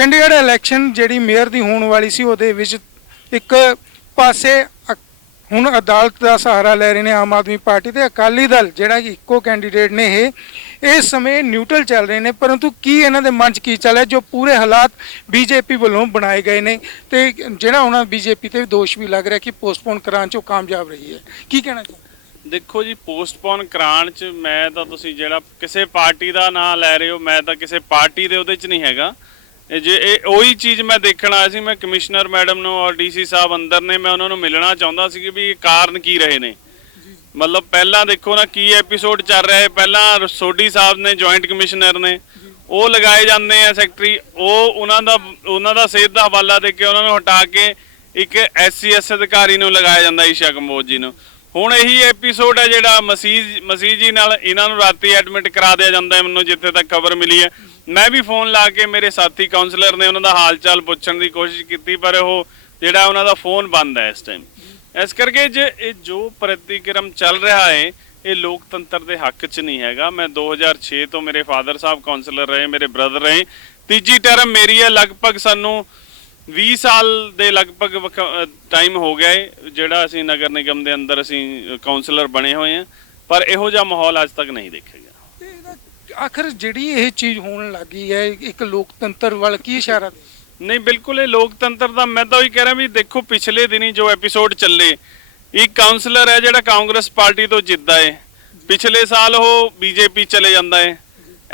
Chandigarh election ਜਿਹੜੀ mayor ਦੀ ਹੋਣ ਵਾਲੀ ਸੀ, ਉਹਦੇ ਵਿੱਚ ਇੱਕ ਪਾਸੇ ਅ- ਹੁਣ ਅਦਾਲਤ ਦਾ ਸਹਾਰਾ ਲੈ ਰਹੇ ਨੇ ਆਮ ਆਦਮੀ ਪਾਰਟੀ ਤੇ, ਅਕਾਲੀ ਦਲ ਜਿਹੜਾ ਕਿ ਇੱਕੋ ਕੈਂਡੀਡੇਟ ਨੇ ਇਹ ਇਸ ਸਮੇਂ ਨਿਊਟਰਲ ਚੱਲ ਰਹੇ ਨੇ, ਪਰੰਤੂ ਕੀ ਇਹਨਾਂ ਦੇ ਮਨ 'ਚ ਕੀ ਚੱਲ ਰਿਹਾ, ਜੋ ਪੂਰੇ ਹਾਲਾਤ ਬੀਜੇਪੀ ਵੱਲੋਂ ਬਣਾਏ ਗਏ ਨੇ, ਤੇ ਜਿਹੜਾ ਉਹਨਾਂ ਬੀਜੇਪੀ ਤੇ ਦੋਸ਼ ਵੀ ਲੱਗ ਰਿਹਾ ਕਿ ਪੋਸਟਪੋਨ ਕਰਾਉਣ 'ਚ ਉਹ ਕਾਮਯਾਬ ਰਹੀ ਹੈ। ਕੀ ਕਹਿਣਾ ਚਾਹੁੰਦੇ ਦੇਖੋ ਜੀ ਪੋਸਟਪੋਨ ਕਰਾਉਣ ਚ ਮੈਂ ਤਾਂ ਤੁਸੀਂ ਜਿਹੜਾ ਕਿਸੇ ਪਾਰਟੀ ਦਾ ਨਾਂ ਲੈ ਰਹੇ ਹੋ, ਮੈਂ ਤਾਂ ਕਿਸੇ ਪਾਰਟੀ ਦੇ ਉਹਦੇ ਚ ਨਹੀਂ ਹੈਗਾ। ਜੇ ਇਹ ਉਹੀ ਚੀਜ਼ ਮੈਂ ਦੇਖਣ ਆਇਆ ਸੀ, ਮੈਂ ਕਮਿਸ਼ਨਰ ਮੈਡਮ ਨੂੰ ਔਰ ਡੀਸੀ ਸਾਹਿਬ ਅੰਦਰ ਨੇ, ਮੈਂ ਉਹਨਾਂ ਨੂੰ ਮਿਲਣਾ ਚਾਹੁੰਦਾ ਸੀ ਕਿ ਵੀ ਕਾਰਨ ਕੀ ਰਹੇ ਨੇ। ਮਤਲਬ ਪਹਿਲਾਂ ਦੇਖੋ ਨਾ ਕੀ ਐਪੀਸੋਡ ਚੱਲ ਰਿਹਾ ਹੈ, ਪਹਿਲਾਂ ਸੋਢੀ ਸਾਹਿਬ ਨੇ ਜੁਆਇੰਟ ਕਮਿਸ਼ਨਰ ਨੇ, ਉਹ ਲਗਾਏ ਜਾਂਦੇ ਆ ਸੈਕਟਰੀ ਉਹ ਉਹਨਾਂ ਦਾ ਉਹਨਾਂ ਦਾ ਸਿਹਤ ਦਾ ਹਵਾਲਾ ਦੇ ਕੇ ਉਹਨਾਂ ਨੂੰ ਹਟਾ ਕੇ ਇੱਕ ਐਸਸੀਐਸ ਅਧਿਕਾਰੀ ਨੂੰ ਲਗਾਇਆ ਜਾਂਦਾ, ਈਸ਼ਾ ਕੰਬੋਜ ਜੀ ਨੂੰ। ਹੁਣ ਇਹੀ ਐਪੀਸੋਡ ਹੈ ਜਿਹੜਾ ਮਸੀਹ ਮਸੀਹ ਜੀ ਨਾਲ ਇਹਨਾਂ ਨੂੰ ਰਾਤੀ ਐਡਮਿਟ ਕਰਾ ਦਿਆ ਜਾਂਦਾ ਮੈਨੂੰ ਜਿੱਥੇ ਤੱਕ ਖਬਰ ਮਿਲੀ ਹੈ। ਮੈਂ ਵੀ ਫੋਨ ਲਾ ਕੇ ਮੇਰੇ ਸਾਥੀ ਕਾਉਂਸਲਰ ਨੇ ਉਹਨਾਂ ਦਾ ਹਾਲ ਚਾਲ ਪੁੱਛਣ ਦੀ ਕੋਸ਼ਿਸ਼ ਕੀਤੀ, ਪਰ ਉਹ ਜਿਹੜਾ ਉਹਨਾਂ ਦਾ ਫੋਨ ਬੰਦ ਹੈ ਇਸ ਟਾਈਮ ਇਸ ਕਰਕੇ ਜੇ ਇਹ ਜੋ ਪ੍ਰਤੀਕਰਮ ਚੱਲ ਰਿਹਾ ਹੈ, ਇਹ ਲੋਕਤੰਤਰ ਦੇ ਹੱਕ 'ਚ ਨਹੀਂ ਹੈਗਾ। ਮੈਂ 2006 ਤੋਂ ਮੇਰੇ ਫਾਦਰ ਸਾਹਿਬ ਕਾਉਂਸਲਰ ਰਹੇ, ਮੇਰੇ ਬ੍ਰਦਰ ਰਹੇ। ਤੀਜੀ ਟਰਮ ਮੇਰੀ ਹੈ, ਲਗਭਗ ਸਾਨੂੰ 20 ਸਾਲ ਦੇ ਲਗਭਗ ਟਾਈਮ ਹੋ ਗਿਆ ਹੈ, ਜਿਹੜਾ ਅਸੀਂ ਨਗਰ ਨਿਗਮ ਦੇ ਅੰਦਰ ਅਸੀਂ ਕਾਉਂਸਲਰ ਬਣੇ ਹੋਏ ਹਾਂ। ਪਰ ਇਹੋ ਜਿਹਾ ਮਾਹੌਲ ਅੱਜ ਤੱਕ ਨਹੀਂ ਦੇਖਿਆ ਗਿਆ। ਆਖਰ ਜਿਹੜੀ ਇਹ ਚੀਜ਼ ਹੋਣ ਲੱਗੀ ਹੈ ਇੱਕ ਲੋਕਤੰਤਰ ਵੱਲ ਕੀ ਇਸ਼ਾਰਾ? ਨਹੀਂ ਬਿਲਕੁਲ ਇਹ ਲੋਕਤੰਤਰ ਦਾ ਮੈਂ ਤਾਂ ਉਹੀ ਕਹਿ ਰਿਹਾ ਵੀ ਦੇਖੋ ਪਿਛਲੇ ਦਿਨੀ ਜੋ ਐਪੀਸੋਡ ਚੱਲੇ ਇੱਕ ਕਾਉਂਸਲਰ ਹੈ ਜਿਹੜਾ ਕਾਂਗਰਸ ਪਾਰਟੀ ਤੋਂ ਜਿੱਤਦਾ ਹੈ ਪਿਛਲੇ ਸਾਲ ਉਹ ਬੀਜੇਪੀ ਚਲੇ ਜਾਂਦਾ ਹੈ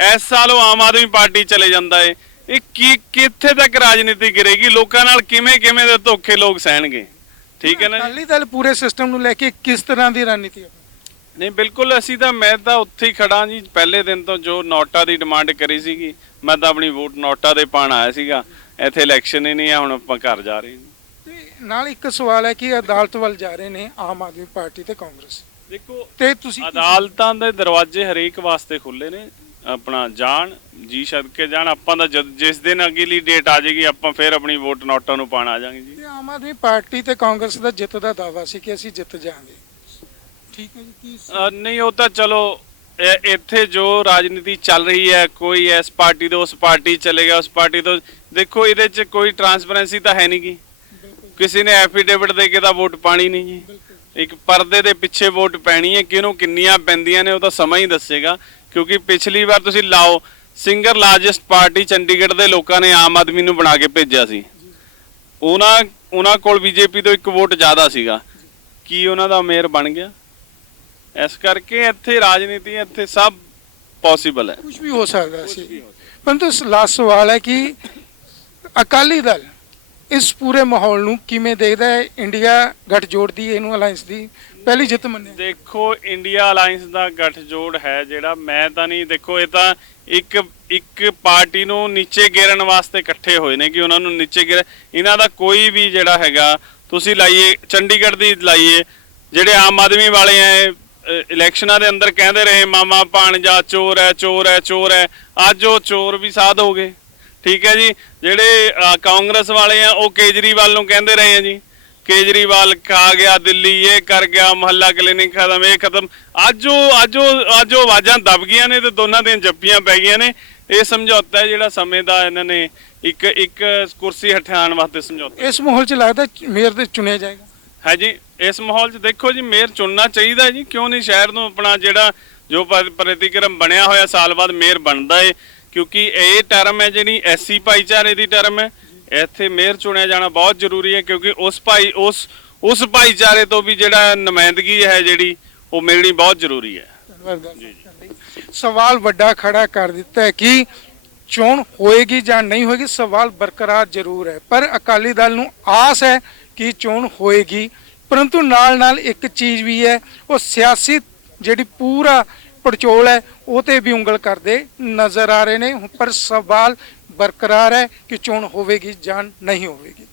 ਇਸ ਸਾਲ ਉਹ ਆਮ ਆਦਮੀ ਪਾਰਟੀ ਚਲੇ ਜਾਂਦਾ ਹੈ ਇਹ ਕੀ ਕਿੱਥੇ ਤੱਕ ਰਾਜਨੀਤੀ ਕਰੇਗੀ ਲੋਕਾਂ ਨਾਲ ਕਿਵੇਂ ਕਿਵੇਂ ਦੇ ਧੋਖੇ ਲੋਕ ਸਹਿਣਗੇ? ਠੀਕ ਹੈ ਨਾ ਅਕਾਲੀ ਦਲ ਪੂਰੇ ਸਿਸਟਮ ਨੂੰ ਲੈ ਕੇ ਕਿਸ ਤਰ੍ਹਾਂ ਦੀ ਰਣਨੀਤੀ ਨਹੀਂ ਬਿਲਕੁਲ ਅਸੀਂ ਤਾਂ ਮੈਂ ਤਾਂ ਉੱਥੇ ਹੀ ਖੜਾ ਜੀ ਪਹਿਲੇ ਦਿਨ ਤੋਂ ਜੋ ਨੋਟਾ ਦੀ ਡਿਮਾਂਡ ਕਰੀ ਸੀਗੀ ਮੈਂ ਤਾਂ ਆਪਣੀ ਵੋਟ ਨੋਟਾ ਦੇ ਪਾਣ ਆਇਆ ਸੀਗਾ ਇੱਥੇ ਇਲੈਕਸ਼ਨ ਹੀ ਨਹੀਂ ਆ ਹੁਣ ਆਪਾਂ ਘਰ ਜਾ ਰਹੇ ਹਾਂ। ਤੇ ਨਾਲ ਇੱਕ ਸਵਾਲ ਹੈ ਕਿ ਅਦਾਲਤ ਵੱਲ ਜਾ ਰਹੇ ਨੇ ਆਮ ਆਦਮੀ ਪਾਰਟੀ ਤੇ ਕਾਂਗਰਸ। ਦੇਖੋ ਤੇ ਤੁਸੀਂ ਅਦਾਲਤਾਂ ਦੇ ਦਰਵਾਜ਼ੇ ਹਰੇਕ ਵਾਸਤੇ ਖੁੱਲੇ ਨੇ ਆਪਣਾ ਜਾਣ ਜੀ ਸਦਕੇ ਜਾਣ ਆਪਾਂ ਦਾ ਜਿਸ ਦਿਨ ਅਗਲੀ ਡੇਟ ਆ ਜਾਏਗੀ ਆਪਾਂ ਫਿਰ ਆਪਣੀ ਵੋਟ ਨੋਟਾਂ ਨੂੰ ਪਾਣ ਆ ਜਾਾਂਗੇ ਜੀ। ਤੇ ਆਮ ਆਦਮੀ ਪਾਰਟੀ ਤੇ ਕਾਂਗਰਸ ਦਾ ਜਿੱਤ ਦਾ ਦਾਵਾ ਸੀ ਕਿ ਅਸੀਂ ਜਿੱਤ ਜਾਾਂਗੇ ਠੀਕ ਹੈ ਜੀ? ਕੀ ਅ, ਨਹੀਂ ਉਹ ਤਾਂ ਚਲੋ ਇਹ- ਇੱਥੇ ਜੋ ਰਾਜਨੀਤੀ ਚੱਲ ਰਹੀ ਹੈ ਕੋਈ ਇਸ ਪਾਰਟੀ ਤੋਂ ਉਸ ਪਾਰਟੀ ਚਲੇਗਾ ਉਸ ਪਾਰਟੀ ਤੋਂ ਦੇਖੋ ਇਹਦੇ 'ਚ ਕੋਈ ਟਰਾਂਸਪੇਰੈਂਸੀ ਤਾਂ ਹੈ ਨਹੀਂਗੀ ਕਿਸੇ ਨੇ ਐਫੀਡੇਵਿਟ ਦੇ ਕੇ ਤਾਂ ਵੋਟ ਪਾਣੀ ਨਹੀਂ ਜੀ। ਇੱਕ ਪਰਦੇ ਦੇ ਪਿੱਛੇ ਵੋਟ ਪੈਣੀ ਹੈ ਕਿਹਨੂੰ ਕਿੰਨੀਆਂ ਪੈਂਦੀਆਂ ਨੇ ਉਹ ਤਾਂ ਸਮਾਂ ਹੀ ਦੱਸੇਗਾ। ਕਿਉਂਕਿ ਪਿਛਲੀ ਵਾਰ ਤੁਸੀਂ ਲਾਓ ਸਿੰਗਰ ਲਾਰਜੈਸਟ ਪਾਰਟੀ ਚੰਡੀਗੜ੍ਹ ਦੇ ਲੋਕਾਂ ਨੇ ਆਮ ਆਦਮੀ ਨੂੰ ਬਣਾ ਕੇ ਭੇਜਿਆ ਸੀ। ਉਹਨਾਂ ਉਹਨਾਂ ਕੋਲ ਬੀਜੇਪੀ ਤੋਂ ਇੱਕ ਵੋਟ ਜ਼ਿਆਦਾ ਸੀਗਾ। ਕੀ ਉਹਨਾਂ ਦਾ ਮੇਅਰ ਬਣ ਗਿਆ? ਇਸ ਕਰਕੇ ਇੱਥੇ ਰਾਜਨੀਤੀ ਇੱਥੇ ਸਭ ਪੋਸੀਬਲ ਹੈ। ਕੁਝ ਵੀ ਹੋ ਸਕਦਾ ਸੀ। ਪਰੰਤੂ ਲਾਸਟ ਸਵਾਲ ਹੈ ਕਿ ਅਕਾਲੀ ਦਲ ਇਸ ਪੂਰੇ ਮਾਹੌਲ ਨੂੰ ਕਿਵੇਂ ਦੇਖਦਾ ਹੈ? ਇੰਡੀਆ ਗੱਠਜੋੜ ਦੀ ਇਹਨੂੰ ਅਲਾਈਅੰਸ ਦੀ ਪਹਿਲੀ ਜਿੱਤ ਮੰਨਿਆ। ਦੇਖੋ ਇੰਡੀਆ ਅਲਾਈਅੰਸ ਦਾ ਗੱਠਜੋੜ ਹੈ ਜਿਹੜਾ ਮੈਂ ਤਾਂ ਨਹੀਂ ਦੇਖੋ ਇਹ ਤਾਂ ਇੱਕ ਇੱਕ ਪਾਰਟੀ ਨੂੰ ਨੀਚੇ ਗੇਰਨ ਵਾਸਤੇ ਇਕੱਠੇ ਹੋਏ ਨੇ ਕਿ ਉਹਨਾਂ ਨੂੰ ਨੀਚੇ ਗਿਰ ਇਹਨਾਂ ਦਾ ਕੋਈ ਵੀ ਜਿਹੜਾ ਹੈਗਾ ਤੁਸੀਂ ਲਾਈਏ ਚੰਡੀਗੜ੍ਹ ਦੀ ਲਾਈਏ ਜਿਹੜੇ ਆਮ ਆਦਮੀ ਵਾਲੇ ਆ ਇਲੈਕਸ਼ਨਾਂ ਦੇ ਅੰਦਰ ਕਹਿੰਦੇ ਰਹੇ, ਮਾਮਾ ਭਾਣਜਾ ਚੋਰ ਹੈ ਚੋਰ ਹੈ ਚੋਰ ਹੈ। ਅੱਜ ਉਹ ਚੋਰ ਵੀ ਸਾਧ ਹੋ ਗਏ। ਠੀਕ ਹੈ ਜੀ? ਜਿਹੜੇ ਕਾਂਗਰਸ ਵਾਲੇ ਆ, ਉਹ ਕੇਜਰੀਵਾਲ ਨੂੰ ਕਹਿੰਦੇ ਰਹੇ ਆ ਜੀ। ਕੇਜਰੀਵਾਲ ਖਾ ਗਿਆ, ਦਿੱਲੀ, ਇਹ ਕਰ ਗਿਆ, ਮਹੱਲਾ ਕਲੀਨਿਕ ਖਤਮ, ਇਹ ਖਤਮ। ਅੱਜ ਉਹ ਅੱਜ ਉਹ ਅੱਜ ਉਹ ਆਵਾਜ਼ਾਂ ਦਬ ਗਈਆਂ ਨੇ ਤੇ ਦੋਨਾਂ ਦੀਆਂ ਜੱਪੀਆਂ ਪੈ ਗਈਆਂ ਨੇ। ਇਹ ਸਮਝੌਤਾ ਹੈ ਜਿਹੜਾ ਸਮੇਂ ਦਾ ਇਹਨਾਂ ਨੇ ਇੱਕ ਇੱਕ ਕੁਰਸੀ ਹਟਾਉਣ ਵਾਸਤੇ ਸਮਝੌਤਾ। ਇਸ ਮਾਹੌਲ 'ਚ ਲੱਗਦਾ ਮੇਅਰ ਦੇ ਚੁਣਿਆ ਜਾਏਗਾ। ਹੈ ਜੀ ਇਸ ਮਾਹੌਲ 'ਚ ਦੇਖੋ ਜੀ, ਮੇਅਰ ਚੁਣਨਾ ਚਾਹੀਦਾ ਜੀ। ਕਿਉਂ ਨਹੀਂ ਸ਼ਹਿਰ ਨੂੰ ਆਪਣਾ ਜਿਹੜਾ ਜੋ ਪ੍ਰਤੀਕਰਮ ਬਣਿਆ ਹੋਇਆ ਸਾਲ ਬਾਅਦ ਮੇਅਰ ਬਣਦਾ ਏ। ਕਿਉਂਕਿ ਇਹ ਟਰਮ ਹੈ ਜਿਹੜੀ ਐਸਸੀ ਭਾਈਚਾਰੇ ਦੀ ਟਰਮ ਹੈ। ਇੱਥੇ ਮੇਅਰ ਚੁਣਿਆ ਜਾਣਾ ਬਹੁਤ ਜ਼ਰੂਰੀ ਹੈ ਕਿਉਂਕਿ ਉਸ ਭਾਈ, ਉਸ ਉਸ ਭਾਈਚਾਰੇ ਤੋਂ ਵੀ ਜਿਹੜਾ ਨੁਮਾਇੰਦਗੀ ਹੈ ਜਿਹੜੀ, ਉਹ ਮਿਲਣੀ ਬਹੁਤ ਜ਼ਰੂਰੀ ਹੈ। ਸਵਾਲ ਵੱਡਾ ਖੜਾ ਕਰ ਦਿੱਤਾ ਹੈ ਕਿ ਚੋਣ ਹੋਏਗੀ ਜਾਂ ਨਹੀਂ ਹੋਏਗੀ, ਸਵਾਲ ਬਰਕਰਾਰ ਜ਼ਰੂਰ ਹੈ। ਪਰ ਅਕਾਲੀ ਦਲ ਨੂੰ ਆਸ ਹੈ ਕਿ ਚੋਣ ਹੋਏਗੀ? ਪਰੰਤੂ ਨਾਲ ਨਾਲ ਇੱਕ ਚੀਜ਼ ਵੀ ਹੈ, ਉਹ ਸਿਆਸੀ ਜਿਹੜੀ ਪੂਰਾ ਪੜਚੋਲ ਹੈ, ਉਹ ਤੇ ਵੀ ਉਂਗਲ ਕਰਦੇ ਨਜ਼ਰ ਆ ਰਹੇ ਨੇ। ਪਰ ਸਵਾਲ ਬਰਕਰਾਰ ਹੈ ਕਿ ਚੋਣ ਹੋਵੇਗੀ ਜਾਂ ਨਹੀਂ ਹੋਵੇਗੀ।